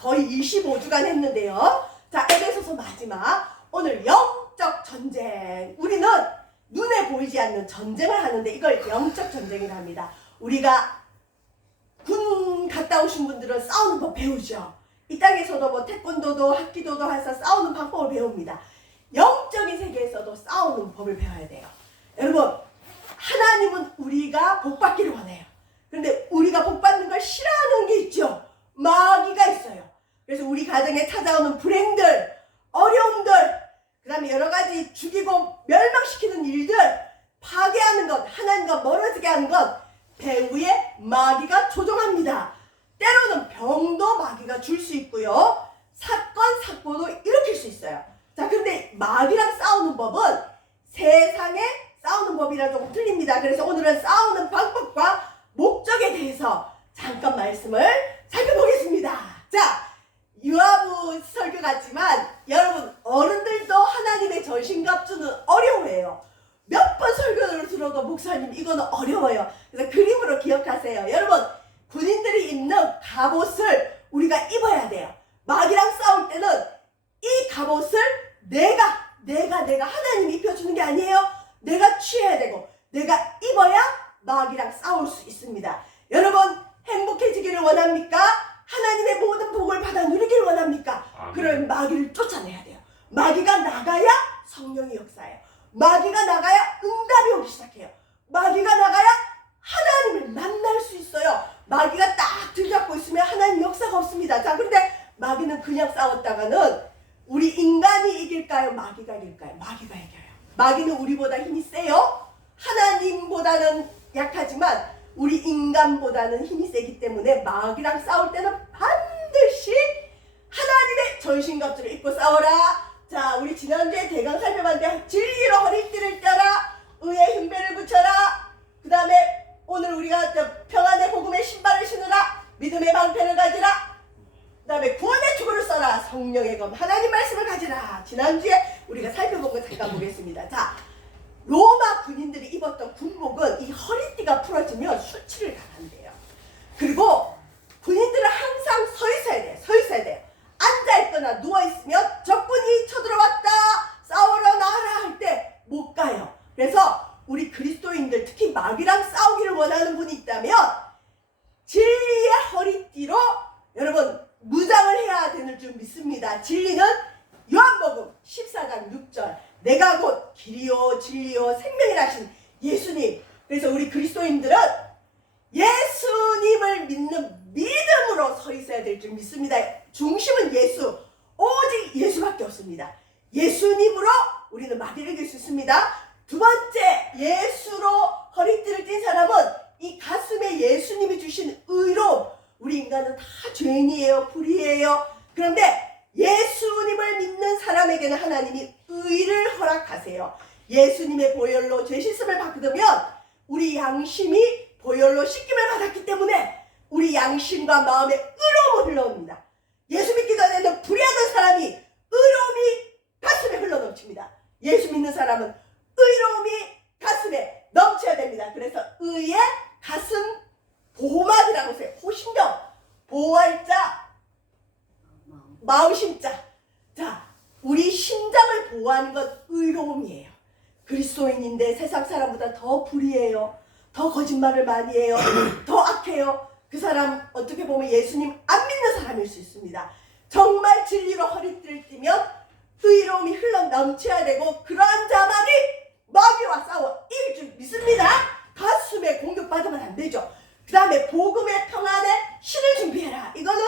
거의 25주간 했는데요. 자, 에베소서 마지막. 오늘 영적 전쟁. 우리는 눈에 보이지 않는 전쟁을 하는데 이걸 영적 전쟁이라 합니다. 우리가 군 갔다 오신 분들은 싸우는 법 배우죠. 이 땅에서도 뭐 태권도도 합기도도 해서 싸우는 방법을 배웁니다. 영적인 세계에서도 싸우는 법을 배워야 돼요. 여러분, 하나님은 우리가 복받기를 원해요. 그런데 우리가 복받는 걸 싫어하는 게 있죠. 마귀가 있어요. 그래서 우리 가정에 찾아오는 불행들, 어려움들, 그 다음에 여러 가지 죽이고 멸망시키는 일들, 파괴하는 것, 하나님과 멀어지게 하는 것, 배후에 마귀가 조종합니다. 때로는 병도 마귀가 줄 수 있고요. 사건, 사고도 일으킬 수 있어요. 자, 근데 마귀랑 싸우는 법은 세상에 싸우는 법이랑 조금 틀립니다. 그래서 오늘은 싸우는 방법과 목적에 대해서 잠깐 말씀을 살펴보겠습니다. 자, 유아부 설교 같지만 여러분 어른들도 하나님의 전신갑주는 어려워해요. 몇 번 설교를 들어도 목사님 이거는 어려워요. 그래서 그림으로 기억하세요. 여러분, 군인들이 입는 갑옷을 우리가 입어야 돼요. 마귀랑 싸울 때는 이 갑옷을 내가 하나님이 입혀주는 게 아니에요. 내가 취해야 되고 내가 입어야 마귀랑 싸울 수 있습니다. 여러분, 행복해지기를 원합니까? 하나님의 모든 복을 받아 누리기를 원합니까? 그럼 마귀를 쫓아내야 돼요. 마귀가 나가야 성령이 역사해요. 마귀가 나가야 응답이 오기 시작해요. 마귀가 나가야 하나님을 만날 수 있어요. 마귀가 딱 들잡고 있으면 하나님 역사가 없습니다. 자, 그런데 마귀는 그냥 싸웠다가는 우리 인간이 이길까요? 마귀가 이길까요? 마귀가 이겨요. 마귀는 우리보다 힘이 세요. 하나님보다는 약하지만 우리 인간보다는 힘이 세기 때문에 마귀랑 싸울 때는 반드시 하나님의 전신갑주를 입고 싸워라. 자, 우리 지난주에 대강 살펴봤는데 진리로 허리띠를 떼라, 의의 흉배를 붙여라, 그 다음에 오늘 우리가 평안의 복음의 신발을 신으라, 믿음의 방패를 가지라, 그 다음에 구원의 투구를 써라, 성령의 검 하나님 말씀을 가지라. 지난주에 우리가 살펴본 거 잠깐 보겠습니다. 자, 로마 군인들이 입었던 군복은 이 허리띠가 풀어지면 수치를 당한대요. 그리고 군인들은 항상 서 있어야 돼요. 서 있어야 돼요. 앉아있거나 누워있으면 적군이 쳐들어왔다, 싸우러 나와라 할 때 못 가요. 그래서 우리 그리스도인들, 특히 마귀랑 싸우기를 원하는 분이 있다면 진리의 허리띠로 여러분 무장을 해야 되는 줄 믿습니다. 진리는 요한복음 14장 6절, 내가 곧 길이요 진리요 생명이라 하신 예수님. 그래서 우리 그리스도인들은 예수님을 믿는 믿음으로 서 있어야 될 줄 믿습니다. 중심은 예수, 오직 예수밖에 없습니다. 예수님으로 우리는 마귀를 이길 수 있습니다. 두 번째, 예수로 허리띠를 띈 사람은 이 가슴에 예수님이 주신 의로움. 우리 인간은 다 죄인이에요, 불의예요. 그런데 예수님을 믿는 사람에게는 하나님이 의를 허락하세요. 예수님의 보혈로 죄 씻음을 받으면 우리 양심이 보혈로 씻김을 받았기 때문에 우리 양심과 마음에 의로움을 흘러옵니다. 예수 믿기 전에는 불의하던 사람이 의로움이 가슴에 흘러넘칩니다. 예수 믿는 사람은 의로움이 가슴에 넘쳐야 됩니다. 그래서 의의 가슴 보호막이라고 해요. 호심경, 보호할 자, 마음심자. 자, 우리 심장을 보호하는 건 의로움이에요. 그리스도인인데 세상 사람보다 더 불의해요. 더 거짓말을 많이 해요. 더 악해요. 그 사람 어떻게 보면 예수님 안 믿는 사람일 수 있습니다. 정말 진리로 허리띠를 띠면 의로움이 흘러 넘쳐야 되고 그러한 자만이 마귀와 싸워 이길 줄 믿습니다. 가슴에 공격받으면 안 되죠. 그 다음에 복음의 평안의 신을 준비해라. 이거는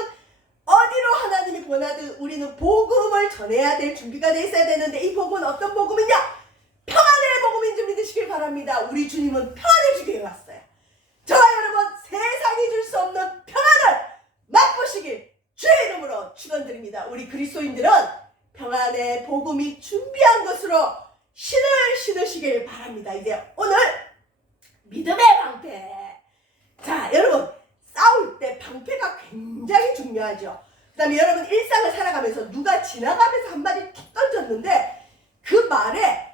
어디로 하나님이 보내든 우리는 복음을 전해야 될 준비가 돼 있어야 되는데 이 복음은 어떤 복음이냐? 평안의 복음인 줄 믿으시길 바랍니다. 우리 주님은 평안을 주기 위해 왔어요. 저와 여러분, 세상이 줄 수 없는 평안을 맛보시길 주의 이름으로 축원드립니다. 우리 그리스도인들은 평안의 복음이 준비한 것으로 신을 신으시길 바랍니다. 이제 오늘 믿음의 방패. 자, 여러분, 싸울 때 방패가 굉장히 중요하죠. 그 다음에 여러분 일상을 살아가면서 누가 지나가면서 한마디 툭 던졌는데 그 말에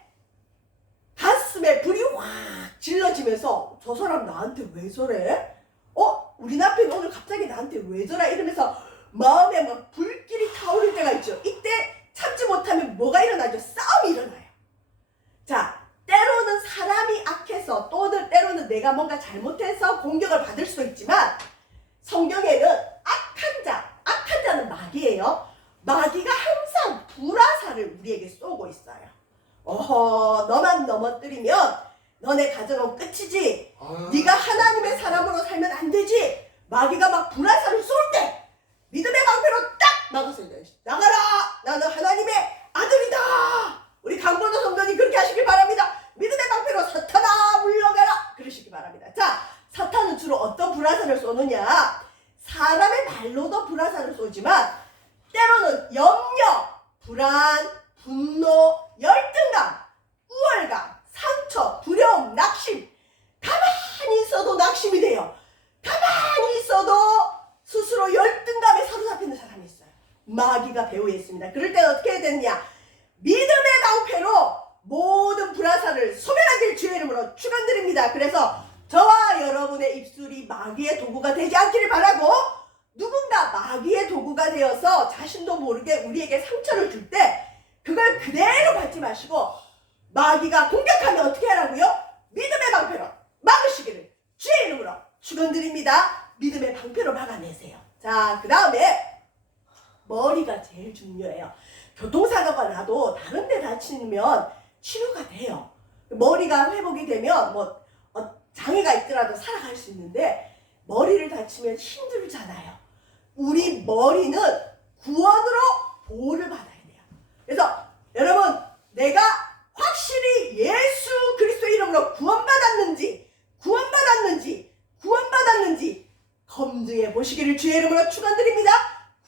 가슴에 불이 확 질러지면서 저 사람 나한테 왜 저래? 우리 남편이 오늘 갑자기 나한테 왜 저래? 이러면서 마음에 막 불길이 타오를 때가 있죠. 이때 참지 못하면 뭐가 일어나죠? 싸움이 일어나요. 자, 때로는 사람이 악해서 또는 때로는 내가 뭔가 잘못해서 공격을 받을 수도 있지만 성경에는 악한 자는 마귀예요. 마귀가 항상 불화살을 우리에게 쏘고 있어요. 어허, 너만 넘어뜨리면 너네 가정은 끝이지. 네가 하나님의 사람으로 살면 안 되지. 마귀가 막 불화살을 쏠 때 믿음의 방패로 딱 막았어요. 나가라! 나는 하나님의 아들이다! 우리 강권도 성도님 그렇게 하시길 바랍니다. 믿음의 방패로 사탄아 물러가라! 그러시기 바랍니다. 자, 사탄은 주로 어떤 불화살을 쏘느냐? 사람의 말로도 불화살을 쏘지만 때로는 염려, 불안, 분노, 열등감, 우월감, 상처, 두려움, 낙심. 가만히 있어도 낙심이 돼요. 가만히 있어도 스스로 열등감에 사로잡히는 사람이 있어요. 마귀가 배후했습니다. 그럴 때는 어떻게 해야 되느냐? 믿음의 방패로 모든 불화살을 소멸하길 주의 이름으로 축원드립니다. 그래서 저와 여러분의 입술이 마귀의 도구가 되지 않기를 바라고, 누군가 마귀의 도구가 되어서 자신도 모르게 우리에게 상처를 줄 때 그걸 그대로 받지 마시고 마귀가 공격하면 어떻게 하라고요? 믿음의 방패로 막으시기를 주의 이름으로 축원드립니다. 믿음의 방패로 막아내세요. 자, 그 다음에 머리가 제일 중요해요. 교통사고가 나도 다른 데 다치면 치료가 돼요. 머리가 회복이 되면 장애가 있더라도 살아갈 수 있는데 머리를 다치면 힘들잖아요. 우리 머리는 구원으로 보호를 받아야 돼요. 그래서 여러분, 내가 확실히 예수 그리스도 이름으로 구원받았는지 검증해 보시기를 주의 이름으로 축원드립니다.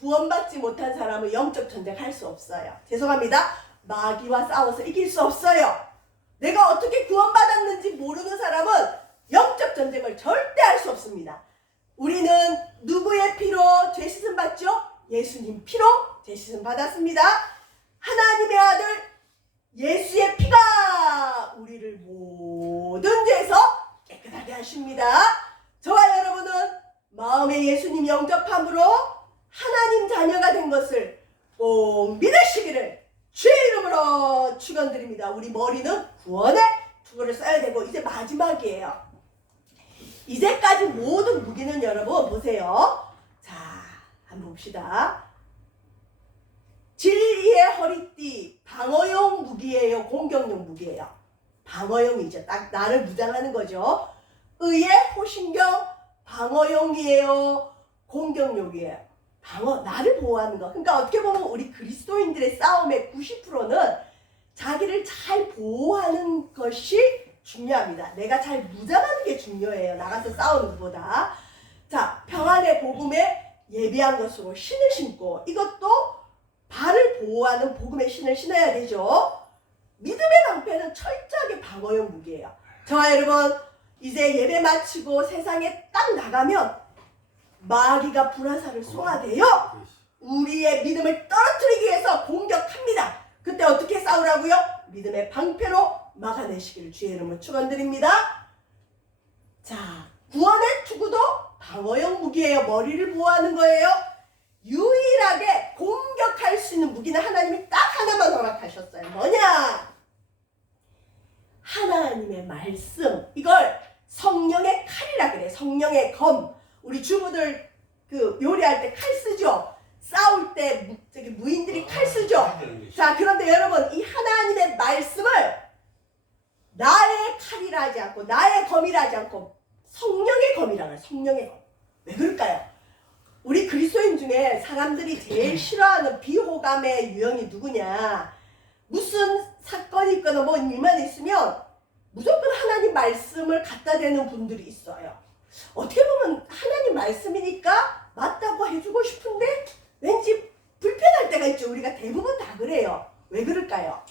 구원받지 못한 사람은 영적 전쟁할 수 없어요. 죄송합니다. 마귀와 싸워서 이길 수 없어요. 내가 어떻게 구원받았는지 모르는 사람은 영적 전쟁을 절대 할 수 없습니다. 우리는 누구의 피로 죄 씻음 받죠? 예수님 피로 죄 씻음 받았습니다. 하나님의 아들 예수의 피가 우리를 모든 죄에서 깨끗하게 하십니다. 저와 여러분은 마음의 예수님 영접함으로 하나님 자녀가 된 것을 꼭 믿으시기를 주의 이름으로 축원드립니다. 우리 머리는 구원의 투구를 써야 되고 이제 마지막이에요. 이제까지 모든 무기는 여러분 보세요. 자, 한번 봅시다. 진리의 허리띠, 방어용 무기예요, 공격용 무기예요? 방어용이죠. 딱 나를 무장하는 거죠. 의의 호신경, 방어용이에요, 공격용이에요? 나를 보호하는 거. 그러니까 어떻게 보면 우리 그리스도인들의 싸움의 90%는 자기를 잘 보호하는 것이 중요합니다. 내가 잘 무장하는 게 중요해요. 나가서 싸우는 것보다. 자, 평안의 복음에 예비한 것으로 신을 신고, 이것도 발을 보호하는 복음의 신을 신어야 되죠. 믿음의 방패는 철저하게 방어용 무기예요. 저와 여러분, 이제 예배 마치고 세상에 딱 나가면 마귀가 불화살을 쏘아대요. 우리의 믿음을 떨어뜨리기 위해서 공격합니다. 그때 어떻게 싸우라고요? 믿음의 방패로 막아내시기를 주의 이름으로 축원드립니다. 자, 구원의 투구도 방어용 무기예요. 머리를 보호하는 거예요. 유일하게 공격할 수 있는 무기는 하나님이 딱 하나만 허락하셨어요. 뭐냐? 하나님의 말씀. 이걸 성령의 칼이라 그래. 성령의 검. 우리 주부들 요리할 때 칼 쓰죠. 싸울 때 무인들이 칼 쓰죠. 자, 그런데 여러분, 이 하나님의 말씀을 나의 칼이라 하지 않고 나의 검이라 하지 않고 성령의 검이라 그래요. 성령의 검. 왜 그럴까요? 우리 그리스도인 중에 사람들이 제일 싫어하는 비호감의 유형이 누구냐? 무슨 사건이 있거나 뭐 일만 있으면 무조건 하나님 말씀을 갖다 대는 분들이 있어요. 어떻게 보면 하나님 말씀이니까 맞다고 해주고 싶은데 왠지 불편할 때가 있죠. 우리가 대부분 다 그래요. 왜 그럴까요?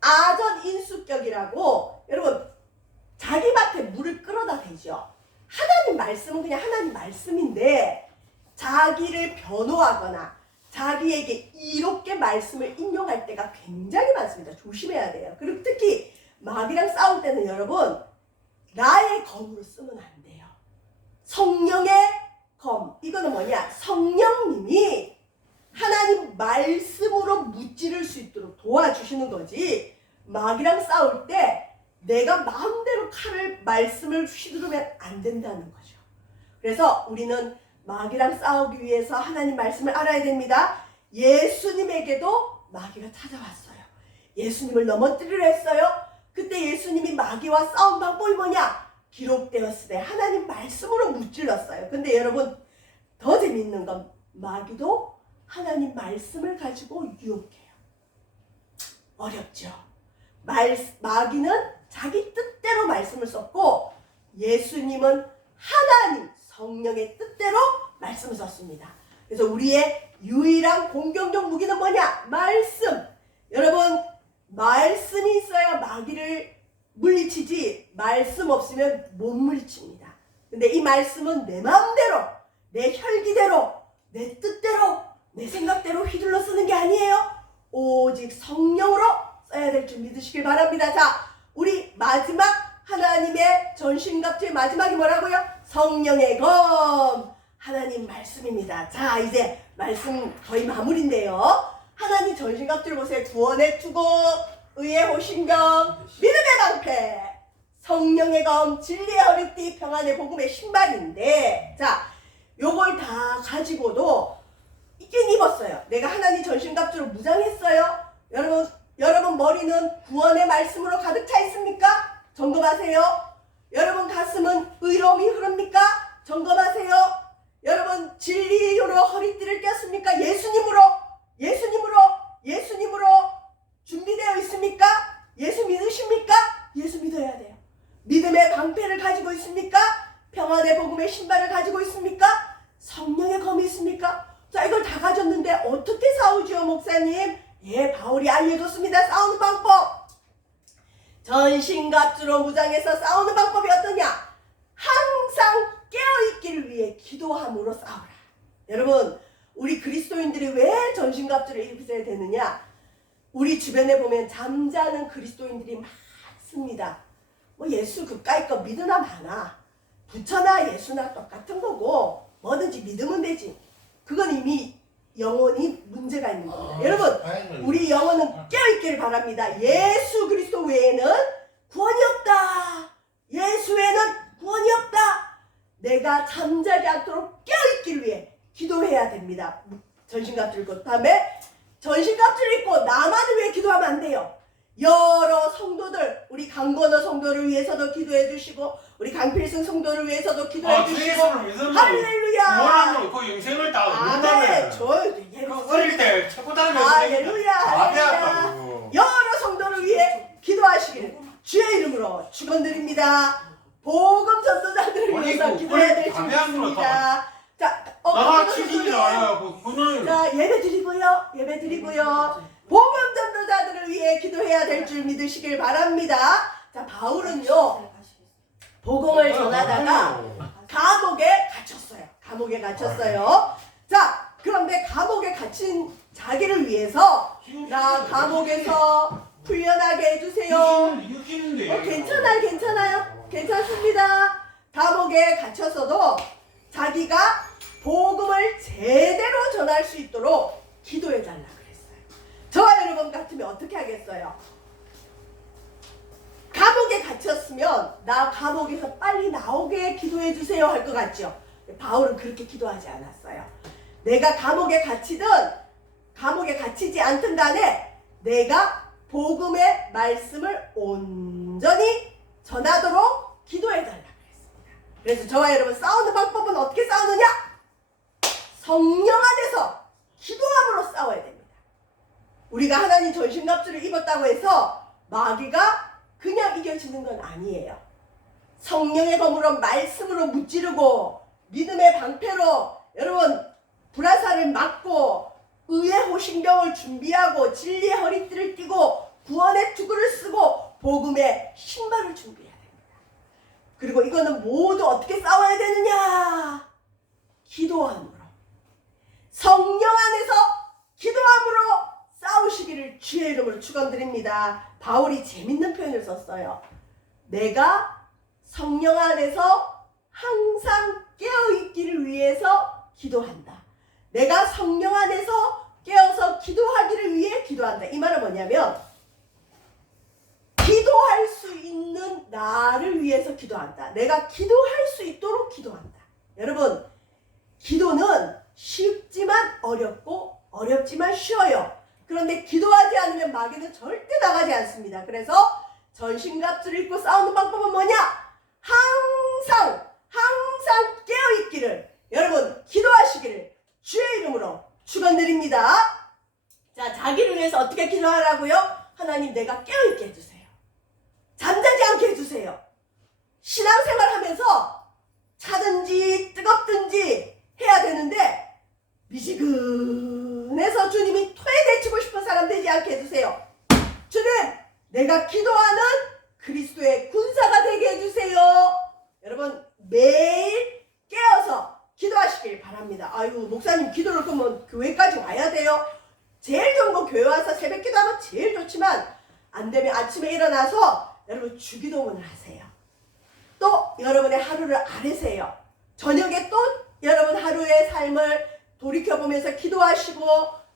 아전인수격이라고, 여러분, 자기 밭에 물을 끌어다 대죠. 하나님 말씀은 그냥 하나님 말씀인데 자기를 변호하거나 자기에게 이롭게 말씀을 인용할 때가 굉장히 많습니다. 조심해야 돼요. 그리고 특히 마귀랑 싸울 때는 여러분, 나의 검으로 쓰면 안 돼요. 성령의 검. 이거 이거는 뭐냐? 성령님이 하나님 말씀으로 무찌를 수 있도록 도와주시는 거지. 마귀랑 싸울 때 내가 마음대로 말씀을 휘두르면 안 된다는 거죠. 그래서 우리는 마귀랑 싸우기 위해서 하나님 말씀을 알아야 됩니다. 예수님에게도 마귀가 찾아왔어요. 예수님을 넘어뜨리려 했어요. 그때 예수님이 마귀와 싸운 방법이 뭐냐? 기록되었을 때 하나님 말씀으로 무찔렀어요. 근데 여러분, 더 재밌는 건 마귀도 하나님 말씀을 가지고 유혹해요. 어렵죠? 마귀는 자기 뜻대로 말씀을 썼고, 예수님은 하나님 성령의 뜻대로 말씀을 썼습니다. 그래서 우리의 유일한 공격용 무기는 뭐냐? 말씀. 여러분, 말씀이 있어야 마귀를 물리치지 말씀 없으면 못 물리칩니다. 근데 이 말씀은 내 마음대로, 내 혈기대로, 내 뜻대로, 내 생각대로 휘둘러 쓰는 게 아니에요. 오직 성령으로 써야 될 줄 믿으시길 바랍니다. 자, 우리 마지막 하나님의 전신갑주의 마지막이 뭐라고요? 성령의 검. 하나님 말씀입니다. 자, 이제 말씀 거의 마무리인데요. 하나님 전신갑주를 보세요. 구원의 투구, 의의 호신경, 믿음의 방패, 성령의 검, 진리의 허리띠, 평안의 복음의 신발인데, 자, 요걸 다 가지고도 있긴 입었어요. 내가 하나님 전신갑주로 무장했어요. 여러분 머리는 구원의 말씀으로 가득 차 있습니까? 점검하세요. 여러분 가슴은 의로움이 흐릅니까? 점검하세요. 여러분 진리로 허리띠를 꼈습니까? 예수님으로 준비되어 있습니까? 예수 믿으십니까? 예수 믿어야 돼요. 믿음의 방패를 가지고 있습니까? 평안의 복음의 신발을 가지고 있습니까? 성령의 검이 있습니까? 자, 이걸 다 가졌는데 어떻게 싸우죠, 목사님? 예, 바울이 알려줬습니다. 싸우는 방법. 전신갑주로 무장해서 싸우는 방법이 어떠냐? 항상 깨어있기를 위해 기도함으로 싸우라. 여러분, 우리 그리스도인들이 왜 전신갑주를 입으셔야 되느냐? 우리 주변에 보면 잠자는 그리스도인들이 많습니다. 뭐 예수 그까이 거 믿으나 마나, 부처나 예수나 똑같은 거고 뭐든지 믿으면 되지. 그건 이미 영혼이 문제가 있는 겁니다. 여러분, 우리 영혼은 깨어있기를 바랍니다. 예수 그리스도 외에는 구원이 없다. 예수 외에는 구원이 없다. 내가 잠자지 않도록 깨어있기를 위해 기도해야 됩니다. 전신갑주를 입고, 다음에 전신갑주를 입고 나만을 위해 기도하면 안 돼요. 여러 성도들, 우리 강건호 성도를 위해서도 기도해 주시고, 우리 강필승 성도를 위해서도 기도해 주시고, 할렐루야. 구원은 그 영생을 다 얻는다며. 어릴 때 최고 다니면서 할렐루야. 할렐루야. 여러 성도를 위해 기도하시기를 주의 이름으로 축원드립니다. 복음 전도자들을 위해서 기도해야 될 줄 믿습니다. 자, 자, 예배 드리고요. 복음 전도자들을 위해 기도해야 될 줄 믿으시길 바랍니다. 자, 바울은요, 복음을 전하다가 감옥에 갇혔어요. 자, 그런데 감옥에 갇힌 자기를 위해서 나 감옥에서 풀려나게 해주세요. 괜찮아요. 괜찮습니다. 감옥에 갇혔어도 자기가 복음을 제대로 전할 수 있도록 기도해달라 그랬어요. 저와 여러분 같으면 어떻게 하겠어요? 감옥에 갇혔으면 나 감옥에서 빨리 나오게 기도해 주세요 할 것 같죠? 바울은 그렇게 기도하지 않았어요. 내가 감옥에 갇히든 감옥에 갇히지 않든 간에 내가 복음의 말씀을 온전히 전하도록 기도해달라 그랬습니다. 그래서 저와 여러분 싸우는 방법은 어떻게 싸우느냐? 성령 안에서 기도함으로 싸워야 됩니다. 우리가 하나님 전신갑주를 입었다고 해서 마귀가 그냥 이겨지는 건 아니에요. 성령의 검으로 말씀으로 무찌르고 믿음의 방패로 여러분 불화살을 맞고 의의 호신경을 준비하고 진리의 허리띠를 띠고 구원의 투구를 쓰고 복음의 신발을 준비해야 됩니다. 그리고 이거는 모두 어떻게 싸워야 되느냐? 기도함으로. 성령 안에서 기도함으로 싸우시기를 주의 이름으로 축원드립니다. 바울이 재밌는 표현을 썼어요. 내가 성령 안에서 항상 깨어있기를 위해서 기도한다. 내가 성령 안에서 깨어서 기도하기를 위해 기도한다. 이 말은 뭐냐면 기도할 수 있는 나를 위해서 기도한다. 내가 기도할 수 있도록 기도한다. 여러분, 기도는 쉽지만 어렵고 어렵지만 쉬워요. 그런데 기도하지 않으면 마귀는 절대 나가지 않습니다. 그래서 전신갑주를 입고 싸우는 방법은 뭐냐? 항상 깨어있기를, 여러분 기도하시기를 주의 이름으로 축원드립니다. 자, 자기를 위해서 어떻게 기도하라고요? 하나님, 내가 깨어있게 해주세요. 잠자지 않게 해주세요. 신앙생활 하면서 차든지 뜨겁든지 해야 되는데 미지근해서 주님이 토해내치고 싶은 사람 되지 않게 해주세요. 주님, 내가 기도하는 그리스도의 군사가 되게 해주세요. 여러분, 매일 깨어서 기도하시길 바랍니다. 아이고, 목사님 기도를 그러면 교회까지 와야 돼요? 제일 좋은 건 교회 와서 새벽 기도하면 제일 좋지만 안 되면 아침에 일어나서 여러분 주기도문을 하세요. 또 여러분의 하루를 아뢰세요. 저녁에 또 여러분 하루의 삶을 돌이켜보면서 기도하시고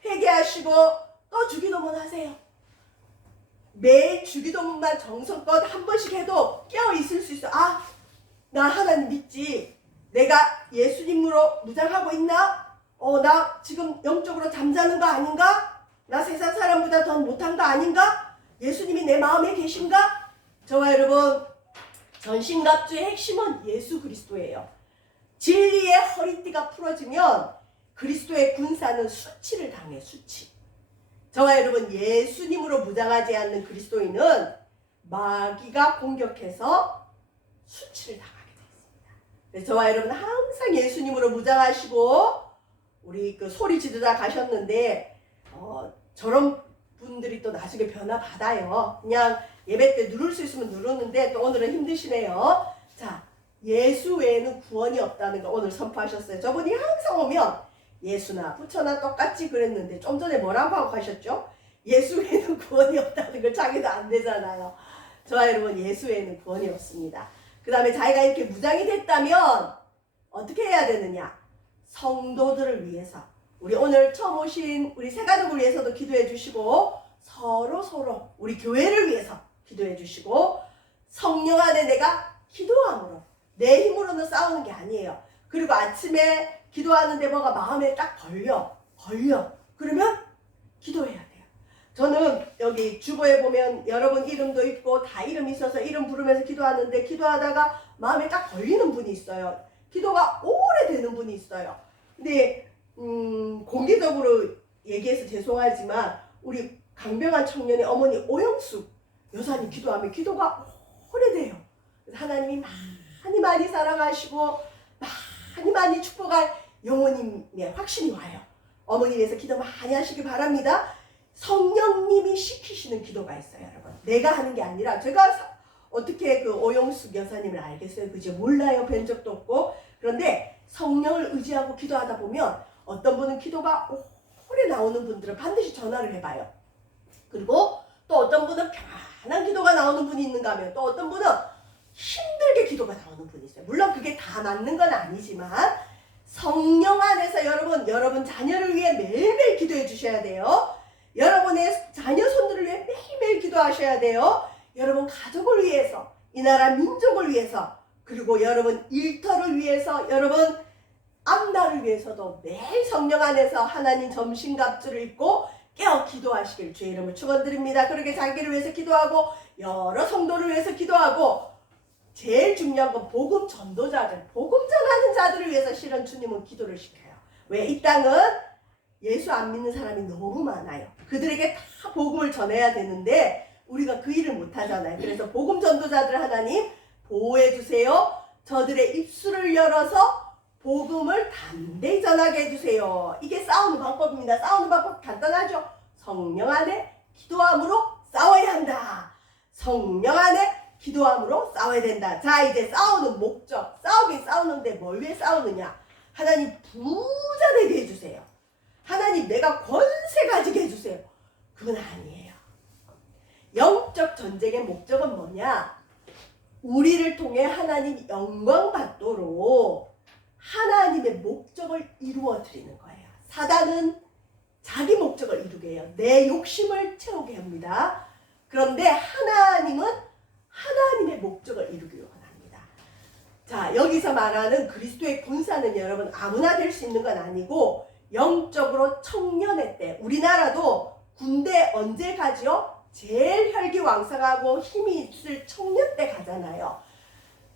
회개하시고 또 주기도문 하세요. 매일 주기도문만 정성껏 한 번씩 해도 깨어있을 수 있어. 아, 나 하나님 믿지. 내가 예수님으로 무장하고 있나? 나 지금 영적으로 잠자는 거 아닌가? 나 세상 사람보다 더 못한 거 아닌가? 예수님이 내 마음에 계신가? 저와 여러분, 전신갑주의 핵심은 예수 그리스도예요. 진리의 허리띠가 풀어지면 그리스도의 군사는 수치를 당해, 수치. 저와 여러분, 예수님으로 무장하지 않는 그리스도인은 마귀가 공격해서 수치를 당하게 되었습니다. 그래서 저와 여러분 항상 예수님으로 무장하시고, 우리 그 소리 지르다 가셨는데 저런 분들이 또 나중에 변화 받아요. 그냥 예배 때 누를 수 있으면 누르는데 또 오늘은 힘드시네요. 자, 예수 외에는 구원이 없다는 거 오늘 선포하셨어요. 저분이 항상 오면 예수나 부처나 똑같이 그랬는데 좀 전에 뭐라고 하고 가셨죠? 예수 외에는 구원이 없다는 걸 자기도 안 되잖아요. 저와 여러분, 예수 외에는 구원이 없습니다. 그 다음에 자기가 이렇게 무장이 됐다면 어떻게 해야 되느냐? 성도들을 위해서, 우리 오늘 처음 오신 우리 새가족을 위해서도 기도해 주시고, 서로 우리 교회를 위해서 기도해 주시고, 성령 안에 내가 기도함으로, 내 힘으로는 싸우는 게 아니에요. 그리고 아침에 기도하는데 뭐가 마음에 딱 걸려. 그러면 기도해야 돼요. 저는 여기 주보에 보면 여러분 이름도 있고 다 이름이 있어서 이름 부르면서 기도하는데, 기도하다가 마음에 딱 걸리는 분이 있어요. 기도가 오래되는 분이 있어요. 근데 공개적으로 얘기해서 죄송하지만 우리 강병한 청년의 어머니 오영숙 여사님 기도하면 기도가 오래돼요. 그래서 하나님이 많이 사랑하시고 많이 축복할 영혼님의 확신이 와요. 어머니 위해서 기도 많이 하시기 바랍니다. 성령님이 시키시는 기도가 있어요, 여러분. 내가 하는 게 아니라, 제가 어떻게 그 오영숙 여사님을 알겠어요? 그죠? 몰라요. 뵌 적도 없고. 그런데 성령을 의지하고 기도하다 보면 어떤 분은 기도가 오래 나오는 분들은 반드시 전화를 해봐요. 그리고 또 어떤 분은 편안한 기도가 나오는 분이 있는가 하면, 또 어떤 분은 힘들게 기도가 나오는 분이 있어요. 물론 그게 다 맞는 건 아니지만 성령 안에서 여러분 자녀를 위해 매일매일 기도해 주셔야 돼요. 여러분의 자녀 손들을 위해 매일매일 기도하셔야 돼요. 여러분 가족을 위해서, 이 나라 민족을 위해서, 그리고 여러분 일터를 위해서, 여러분 앞날을 위해서도 매일 성령 안에서 하나님 점심갑주를 입고 깨어 기도하시길 주의 이름을 축원드립니다. 그렇게 자기를 위해서 기도하고 여러 성도를 위해서 기도하고, 제일 중요한 건 복음 전도자들, 복음 전하는 자들을 위해서 실은 주님은 기도를 시켜요. 왜? 이 땅은 예수 안 믿는 사람이 너무 많아요. 그들에게 다 복음을 전해야 되는데 우리가 그 일을 못 하잖아요. 그래서 복음 전도자들 하나님 보호해 주세요. 저들의 입술을 열어서 복음을 담대히 전하게 해주세요. 이게 싸우는 방법입니다. 싸우는 방법 간단하죠. 성령 안에 기도함으로 싸워야 한다. 성령 안에 기도함으로 싸워야 된다. 자, 이제 싸우는 목적. 싸우긴 싸우는데 뭘 위해 싸우느냐? 하나님 부자 되게 해주세요. 하나님 내가 권세 가지게 해주세요. 그건 아니에요. 영적 전쟁의 목적은 뭐냐? 우리를 통해 하나님 영광 받도록 하나님의 목적을 이루어 드리는 거예요. 사단은 자기 목적을 이루게 해요. 내 욕심을 채우게 합니다. 그런데 하나님은 하나님의 목적을 이루기 원합니다. 자, 여기서 말하는 그리스도의 군사는 여러분 아무나 될 수 있는 건 아니고 영적으로 청년의 때, 우리나라도 군대 언제 가지요? 제일 혈기왕성하고 힘이 있을 청년 때 가잖아요.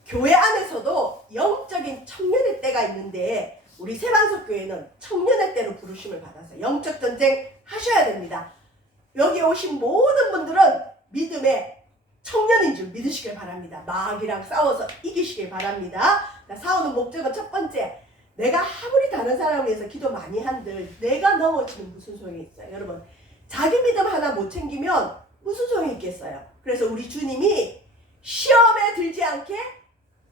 교회 안에서도 영적인 청년의 때가 있는데 우리 세반석교회는 청년의 때로 부르심을 받아서 영적 전쟁 하셔야 됩니다. 여기 오신 모든 분들은 믿음의 청년인 줄 믿으시길 바랍니다. 마귀랑 싸워서 이기시길 바랍니다. 싸우는 목적은 첫 번째, 내가 아무리 다른 사람을 위해서 기도 많이 한들 내가 넘어지면 무슨 소용이 있어요? 여러분, 자기 믿음 하나 못 챙기면 무슨 소용이 있겠어요? 그래서 우리 주님이 시험에 들지 않게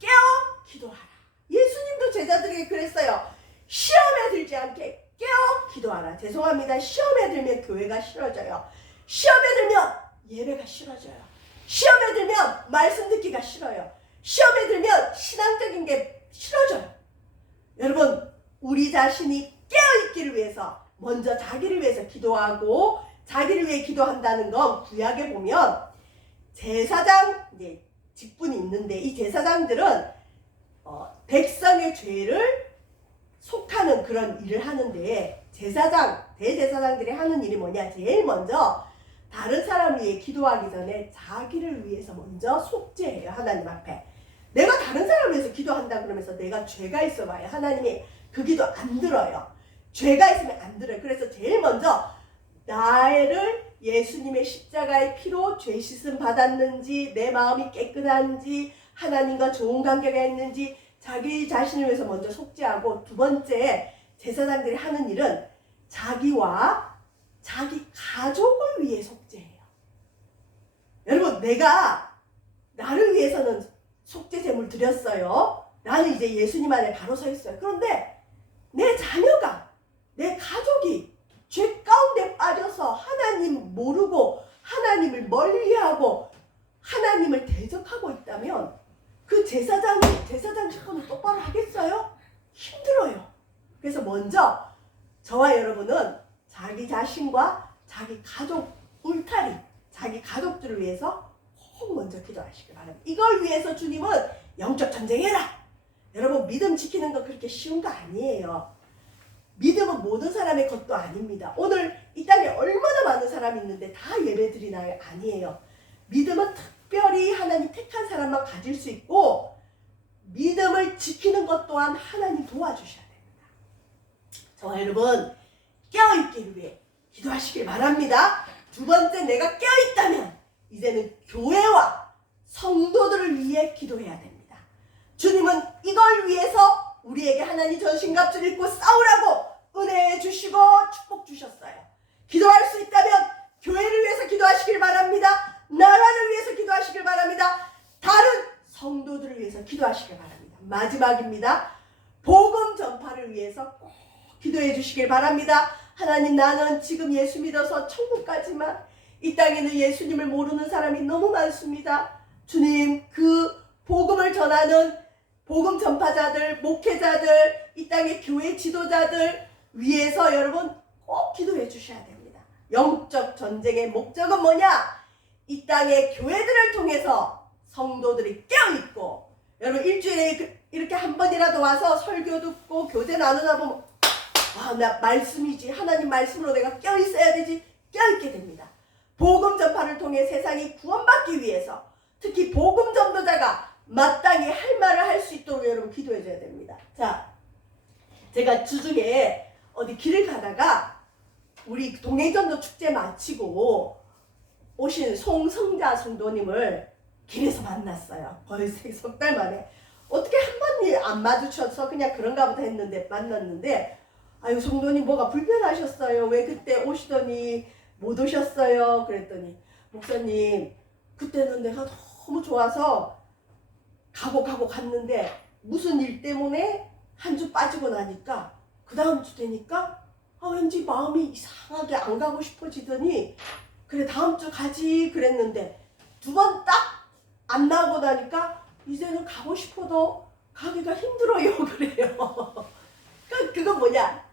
깨어 기도하라. 예수님도 제자들에게 그랬어요. 시험에 들지 않게 깨어 기도하라. 죄송합니다. 시험에 들면 교회가 싫어져요. 시험에 들면 예배가 싫어져요. 시험에 들면 말씀 듣기가 싫어요. 시험에 들면 신앙적인 게 싫어져요. 여러분, 우리 자신이 깨어있기를 위해서 먼저 자기를 위해서 기도하고 자기를 위해 기도한다는 건 구약에 보면 제사장 이제 직분이 있는데 이 제사장들은 백성의 죄를 속하는 그런 일을 하는데 대제사장들이 하는 일이 뭐냐? 제일 먼저 다른 사람을 위해 기도하기 전에 자기를 위해서 먼저 속죄해요. 하나님 앞에. 내가 다른 사람을 위해서 기도한다 그러면서 내가 죄가 있어 봐요. 하나님이 그 기도 안 들어요. 죄가 있으면 안 들어요. 그래서 제일 먼저 나를 예수님의 십자가의 피로 죄 씻음 받았는지, 내 마음이 깨끗한지, 하나님과 좋은 관계가 있는지 자기 자신을 위해서 먼저 속죄하고, 두 번째 제사장들이 하는 일은 자기와 자기 가족을 위해 속죄해요. 여러분, 내가 나를 위해서는 속죄 제물 드렸어요. 나는 이제 예수님 안에 바로 서 있어요. 그런데 내 자녀가, 내 가족이 죄 가운데 빠져서 하나님 모르고 하나님을 멀리하고 하나님을 대적하고 있다면 그 제사장 직분을 똑바로 하겠어요? 힘들어요. 그래서 먼저 저와 여러분은 자기 자신과 자기 가족 울타리, 자기 가족들을 위해서 꼭 먼저 기도하시길 바랍니다. 이걸 위해서 주님은 영적 전쟁해라. 여러분, 믿음 지키는 거 그렇게 쉬운 거 아니에요. 믿음은 모든 사람의 것도 아닙니다. 오늘 이 땅에 얼마나 많은 사람이 있는데 다 예배 드리나요? 아니에요. 믿음은 특별히 하나님 택한 사람만 가질 수 있고, 믿음을 지키는 것 또한 하나님 도와주셔야 됩니다. 저와 여러분, 깨어있기를 위해 기도하시길 바랍니다. 두 번째, 내가 깨어있다면 이제는 교회와 성도들을 위해 기도해야 됩니다. 주님은 이걸 위해서 우리에게 하나님 전신갑주를 입고 싸우라고 은혜 주시고 축복 주셨어요. 기도할 수 있다면 교회를 위해서 기도하시길 바랍니다. 나라를 위해서 기도하시길 바랍니다. 다른 성도들을 위해서 기도하시길 바랍니다. 마지막입니다. 복음 전파를 위해서 꼭 기도해 주시길 바랍니다. 하나님, 나는 지금 예수 믿어서 천국 가지만 이 땅에는 예수님을 모르는 사람이 너무 많습니다. 주님, 그 복음을 전하는 복음 전파자들, 목회자들, 이 땅의 교회 지도자들 위해서 여러분 꼭 기도해 주셔야 됩니다. 영적 전쟁의 목적은 뭐냐? 이 땅의 교회들을 통해서 성도들이 깨어있고, 여러분 일주일에 이렇게 한 번이라도 와서 설교 듣고 교제 나누다 보면 나 말씀이지, 하나님 말씀으로 내가 깨어있어야 되지, 깨어있게 됩니다. 복음 전파를 통해 세상이 구원받기 위해서 특히 복음 전도자가 마땅히 할 말을 할 수 있도록 여러분 기도해 줘야 됩니다. 자, 제가 주중에 어디 길을 가다가 우리 동해전도 축제 마치고 오신 송성자 성도님을 길에서 만났어요. 거의 석 달 만에. 어떻게 한 번이 안 마주쳐서 그냥 그런가 보다 했는데 만났는데, 아유 성도님 뭐가 불편하셨어요? 왜 그때 오시더니 못 오셨어요? 그랬더니, 목사님 그때는 내가 너무 좋아서 가고 갔는데 무슨 일 때문에 한 주 빠지고 나니까 그 다음 주 되니까 왠지 마음이 이상하게 안 가고 싶어지더니 그래 다음 주 가지 그랬는데 두 번 딱 안 나오고 나니까 이제는 가고 싶어도 가기가 힘들어요. 그래요. 그건 뭐냐?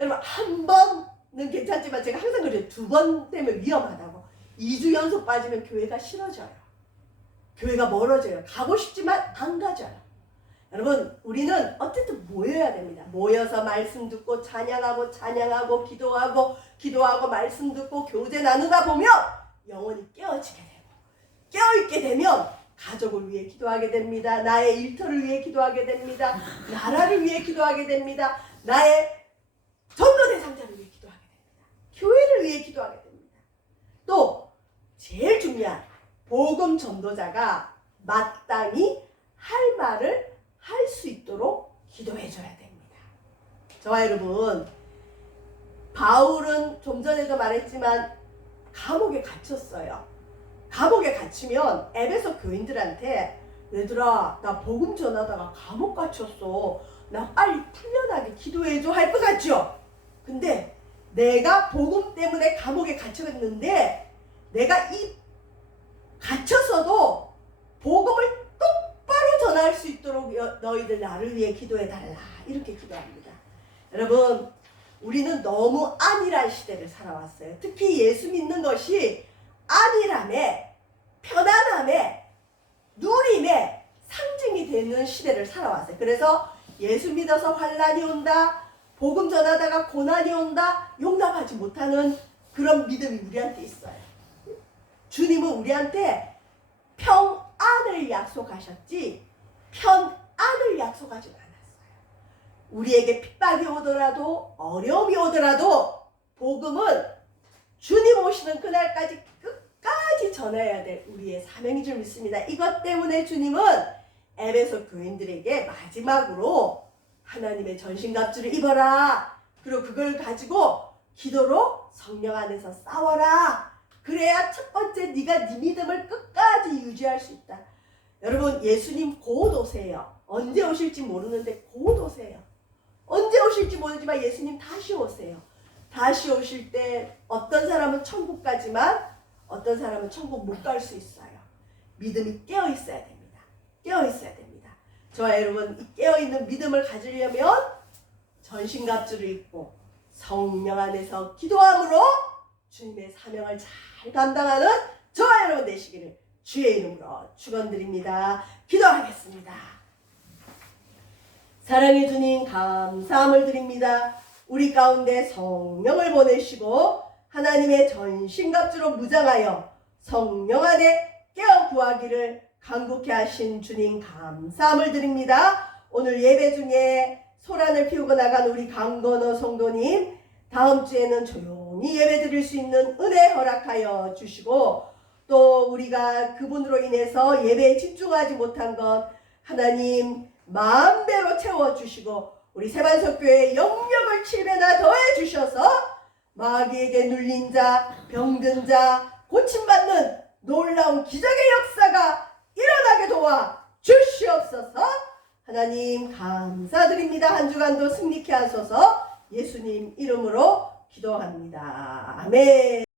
여러분, 한 번은 괜찮지만 제가 항상 그래요. 2번 되면 위험하다고. 2주 연속 빠지면 교회가 싫어져요. 교회가 멀어져요. 가고 싶지만 안 가져요. 여러분, 우리는 어쨌든 모여야 됩니다. 모여서 말씀 듣고 찬양하고 기도하고 말씀 듣고 교제 나누다 보면 영혼이 깨어지게 되고, 깨어있게 되면 가족을 위해 기도하게 됩니다. 나의 일터를 위해 기도하게 됩니다. 나라를 위해 기도하게 됩니다. 나의 전도 대상자를 위해 기도하게 됩니다. 교회를 위해 기도하게 됩니다. 또 제일 중요한 복음 전도자가 마땅히 할 말을 할 수 있도록 기도해 줘야 됩니다. 저와 여러분, 바울은 좀 전에도 말했지만 감옥에 갇혔어요. 감옥에 갇히면 에베소 교인들한테 얘들아, 나 복음 전하다가 감옥 갇혔어. 나 빨리 풀려나게 기도해줘 할 것 같죠? 근데 내가 복음 때문에 감옥에 갇혀있는데 내가 이 갇혔어도 복음을 똑바로 전할 수 있도록 너희들 나를 위해 기도해달라. 이렇게 기도합니다. 여러분, 우리는 너무 안일한 시대를 살아왔어요. 특히 예수 믿는 것이 안일함에, 편안함에, 누림에 상징이 되는 시대를 살아왔어요. 그래서 예수 믿어서 환난이 온다, 복음 전하다가 고난이 온다, 용납하지 못하는 그런 믿음이 우리한테 있어요. 주님은 우리한테 평안을 약속하셨지 편안을 약속하지 않았어요. 우리에게 핍박이 오더라도 어려움이 오더라도 복음은 주님 오시는 그날까지 끝까지 전해야 될 우리의 사명인 줄 믿습니다. 이것 때문에 주님은 에베소 교인들에게 마지막으로 하나님의 전신갑주를 입어라. 그리고 그걸 가지고 기도로 성령 안에서 싸워라. 그래야 첫 번째 네가 네 믿음을 끝까지 유지할 수 있다. 여러분, 예수님 곧 오세요. 언제 오실지 모르는데 곧 오세요. 언제 오실지 모르지만 예수님 다시 오세요. 다시 오실 때 어떤 사람은 천국 가지만 어떤 사람은 천국 못 갈 수 있어요. 믿음이 깨어 있어야 됩니다. 깨어 있어야 됩니다. 저와 여러분, 이 깨어있는 믿음을 가지려면 전신갑주를 입고 성령 안에서 기도함으로 주님의 사명을 잘 감당하는 저와 여러분 되시기를 주의 이름으로 축원드립니다. 기도하겠습니다. 사랑의 주님, 감사함을 드립니다. 우리 가운데 성령을 보내시고 하나님의 전신갑주로 무장하여 성령 안에 깨어 구하기를 간곡히 하신 주님, 감사함을 드립니다. 오늘 예배 중에 소란을 피우고 나간 우리 강건호 성도님, 다음 주에는 조용히 예배 드릴 수 있는 은혜 허락하여 주시고, 또 우리가 그분으로 인해서 예배에 집중하지 못한 것 하나님 마음대로 채워주시고, 우리 세반석교회의 영역을 7배나 더해 주셔서 마귀에게 눌린 자, 병든 자, 고침받는 놀라운 기적의 역사가 일어나게 도와 주시옵소서. 하나님 감사드립니다. 한 주간도 승리케 하소서. 예수님 이름으로 기도합니다. 아멘.